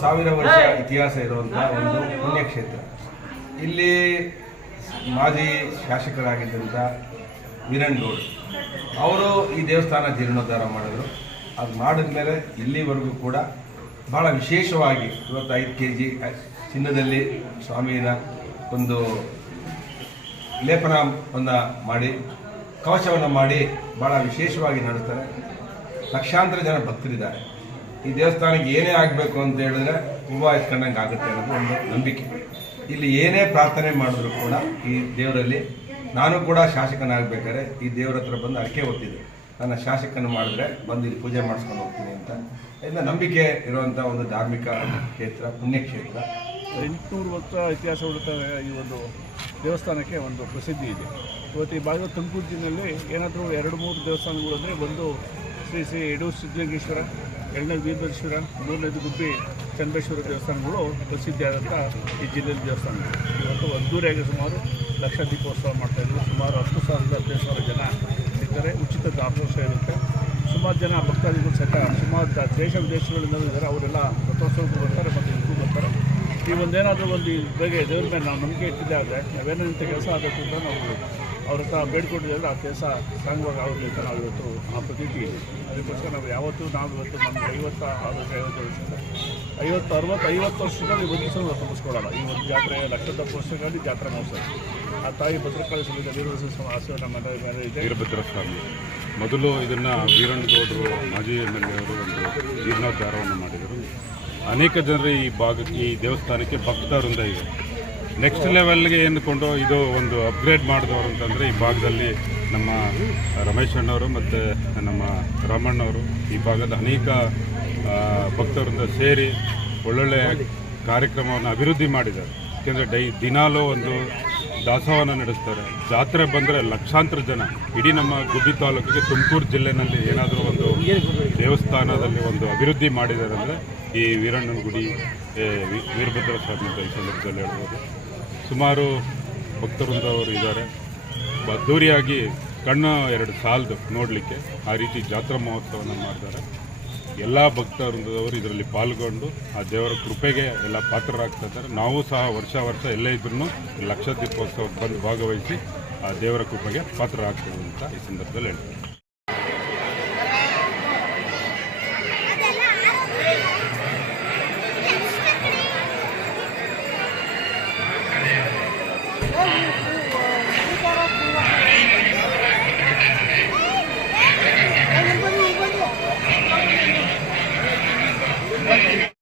ಸಾವಿರ ವರ್ಷ ಇತಿಹಾಸ ಇರುವಂತಹ ಒಂದು ಪುಣ್ಯಕ್ಷೇತ್ರ. ಇಲ್ಲಿ ಮಾಜಿ ಶಾಸಕರಾಗಿದ್ದಂಥ ವೀರಣ್ಣಗೌಡ ಅವರು ಈ ದೇವಸ್ಥಾನ ಜೀರ್ಣೋದ್ಧಾರ ಮಾಡಿದ್ರು. ಅದು ಮಾಡಿದ ಮೇಲೆ ಇಲ್ಲಿವರೆಗೂ ಕೂಡ ಭಾಳ ವಿಶೇಷವಾಗಿ 25 kg ಚಿನ್ನದಲ್ಲಿ ಸ್ವಾಮಿಯ ಒಂದು ಲೇಪನವನ್ನು ಮಾಡಿ ಕವಚವನ್ನು ಮಾಡಿ ಭಾಳ ವಿಶೇಷವಾಗಿ ನಡೆಸ್ತಾರೆ. ಲಕ್ಷಾಂತರ ಜನ ಭಕ್ತರಿದ್ದಾರೆ. ಈ ದೇವಸ್ಥಾನಕ್ಕೆ ಏನೇ ಆಗಬೇಕು ಅಂತ ಹೇಳಿದ್ರೆ ಹೂವು ಎತ್ಕೊಂಡಂಗೆ ಆಗುತ್ತೆ ಅನ್ನೋದು ಒಂದು ನಂಬಿಕೆ. ಇಲ್ಲಿ ಏನೇ ಪ್ರಾರ್ಥನೆ ಮಾಡಿದ್ರು ಕೂಡ ಈ ದೇವರಲ್ಲಿ, ನಾನು ಕೂಡ ಶಾಸಕನಾಗಬೇಕಾದ್ರೆ ಈ ದೇವರ ಹತ್ರ ಬಂದು ಅರಕೆ ಹೊತ್ತಿದ್ದೆ, ನನ್ನ ಶಾಸಕನ ಮಾಡಿದ್ರೆ ಬಂದು ಇಲ್ಲಿ ಪೂಜೆ ಮಾಡಿಸ್ಕೊಂಡು ಹೋಗ್ತೀನಿ ಅಂತ. ಇದನ್ನ ನಂಬಿಕೆ ಇರುವಂಥ ಒಂದು ಧಾರ್ಮಿಕ ಕ್ಷೇತ್ರ, ಪುಣ್ಯಕ್ಷೇತ್ರ. 800 ವರ್ಷ ಇತಿಹಾಸ ಉಳಿದ ಈ ಒಂದು ದೇವಸ್ಥಾನಕ್ಕೆ ಒಂದು ಪ್ರಸಿದ್ಧಿ ಇದೆ. ಇವತ್ತು ಈ ಭಾಗದ ತುಮಕೂರು ಜಿಲ್ಲೆಯಲ್ಲಿ ಏನಾದರೂ 2-3 ದೇವಸ್ಥಾನಗಳು ಅಂದರೆ ಒಂದು ಶ್ರೀ ಯಡೂರು ಸಿದ್ಧಲಿಂಗೇಶ್ವರ, 2ನೇದು ವೀರಭದ್ರೇಶ್ವರ, 3ನೇದು ಗುಬ್ಬಿ ಚನ್ನಬಸವೇಶ್ವರ ದೇವಸ್ಥಾನಗಳು ಪ್ರಸಿದ್ಧಿಯಾದಂಥ ಈ ಜಿಲ್ಲೆಯ ದೇವಸ್ಥಾನಗಳು. ಇವತ್ತು ಅದ್ದೂರಿಯಾಗಿ ಸುಮಾರು ಲಕ್ಷ ದೀಪೋತ್ಸವ ಮಾಡ್ತಾಯಿದ್ರು. ಸುಮಾರು 10,000-15,000 ಜನ ಸಿಗ್ತಾರೆ. ಉಚಿತ ದಾಸೋತ್ಸವ ಇರುತ್ತೆ. ಸುಮಾರು ಜನ ಭಕ್ತಾದಿಗಳು ಸಹಿತ ಸುಮಾರು ದೇಶ ವಿದೇಶಗಳಿಂದ ಇದ್ದಾರೆ. ಅವರೆಲ್ಲ ರಥೋತ್ಸವಕ್ಕೂ ಬರ್ತಾರೆ ಮತ್ತು ಇದಕ್ಕೂ ಬರ್ತಾರೆ. ಈ ಒಂದೇನಾದರೂ ಒಂದು ಬಗ್ಗೆ ದೇವ್ರ ಮೇಲೆ ನಾವು ನಂಬಿಕೆ ಇಟ್ಟಿದ್ದೆ ಆದರೆ ನಾವೇನಂತ ಕೆಲಸ ಆಗಬೇಕು ಅಂತ ನಾವು ಅವ್ರ ಹತ್ರ ಬೇಡ್ಕೊಂಡಿದ್ದರೆ ಆ ಕೆಲಸ ಸಾಂಗವಾಗಿ ಆಗಲಿ ಅಂತ ನಾವು ಇವತ್ತು ಆ ಪ್ರತೀತಿ ಇದೆ. ಅದಕ್ಕೋಸ್ಕರ ನಾವು ಇವತ್ತು ನಮಗೆ 50 ವರ್ಷದಲ್ಲಿ ಒಂದು ದಿವಸ ನಾವು ತುಂಬಿಸ್ಕೊಳ್ಳೋಲ್ಲ. ಈ ಒಂದು ಜಾತ್ರೆ ಲಕ್ಷದ ವರ್ಷಗಳಲ್ಲಿ ಜಾತ್ರೆ ಮಹೋತ್ಸವ. ಆ ತಾಯಿ ಭದ್ರಕಾಳಿ ಸಮೇತ ವೀರಭದ್ರ ಆಸೆ ನಮ್ಮ ಮೇಲೆ ಇದೆ. ವೀರಭದ್ರ ಸ್ವಾಮಿ ಮೊದಲು ಇದನ್ನು ವೀರಣ್ಣಗೌಡರು ಮಾಜಿ MLA ಅವರು ಒಂದು ಜೀರ್ಣೋದ್ಧಾರವನ್ನು ಮಾಡಿದರು. ಅನೇಕ ಜನರು ಈ ದೇವಸ್ಥಾನಕ್ಕೆ ಭಕ್ತರಿಂದ ಇದೆ. ನೆಕ್ಸ್ಟ್ ಲೆವೆಲ್ಗೆ ಏನ್ಕೊಂಡು ಇದು ಒಂದು ಅಪ್ಗ್ರೇಡ್ ಮಾಡಿದವರು ಅಂತಂದರೆ ಈ ಭಾಗದಲ್ಲಿ ನಮ್ಮ ರಮೇಶ್ ಅಣ್ಣವರು ಮತ್ತು ನಮ್ಮ ರಾಮಣ್ಣವರು ಈ ಭಾಗದ ಅನೇಕ ಭಕ್ತರಿಂದ ಸೇರಿ ಒಳ್ಳೊಳ್ಳೆ ಕಾರ್ಯಕ್ರಮವನ್ನು ಅಭಿವೃದ್ಧಿ ಮಾಡಿದ್ದಾರೆ. ಯಾಕೆಂದರೆ ದಿನಾಲೂ ಒಂದು ದಾಸೋಹವನ್ನು ನಡೆಸ್ತಾರೆ. ಜಾತ್ರೆ ಬಂದರೆ ಲಕ್ಷಾಂತರ ಜನ. ಇಡೀ ನಮ್ಮ ಗುಬ್ಬಿ ತಾಲೂಕಿಗೆ ತುಮಕೂರು ಜಿಲ್ಲೆಯಲ್ಲಿ ಏನಾದರೂ ಒಂದು ದೇವಸ್ಥಾನದಲ್ಲಿ ಒಂದು ಅಭಿವೃದ್ಧಿ ಮಾಡಿದ್ದಾರೆ ಅಂದರೆ ಈ ವೀರಣ್ಣನ ಗುಡಿ, ವೀರಭದ್ರ ಸ್ವಾಮಿ ಅಂತ ಈ ಸಂದರ್ಭದಲ್ಲಿ ಹೇಳ್ಬೋದು. ಸುಮಾರು ಭಕ್ತವೃಂದವರು ಇದ್ದಾರೆ. ಅದ್ದೂರಿಯಾಗಿ ಕಣ್ಣು 2 ಸಾಲದು ನೋಡಲಿಕ್ಕೆ ಆ ರೀತಿ ಜಾತ್ರಾ ಮಹೋತ್ಸವವನ್ನು ಮಾಡ್ತಾರೆ. ಎಲ್ಲ ಭಕ್ತವೃಂದದವರು ಇದರಲ್ಲಿ ಪಾಲ್ಗೊಂಡು ಆ ದೇವರ ಕೃಪೆಗೆ ಎಲ್ಲ ಪಾತ್ರರಾಗ್ತಾ ಇದ್ದಾರೆ. ನಾವು ಸಹ ವರ್ಷ ಎಲ್ಲೇ ಇದ್ರೂ ಲಕ್ಷ ದೀಪೋತ್ಸವಕ್ಕೆ ಬಂದು ಭಾಗವಹಿಸಿ ಆ ದೇವರ ಕೃಪೆಗೆ ಪಾತ್ರರಾಗ್ತೇವೆ ಅಂತ ಈ ಸಂದರ್ಭದಲ್ಲಿ ಹೇಳ್ತೀವಿ.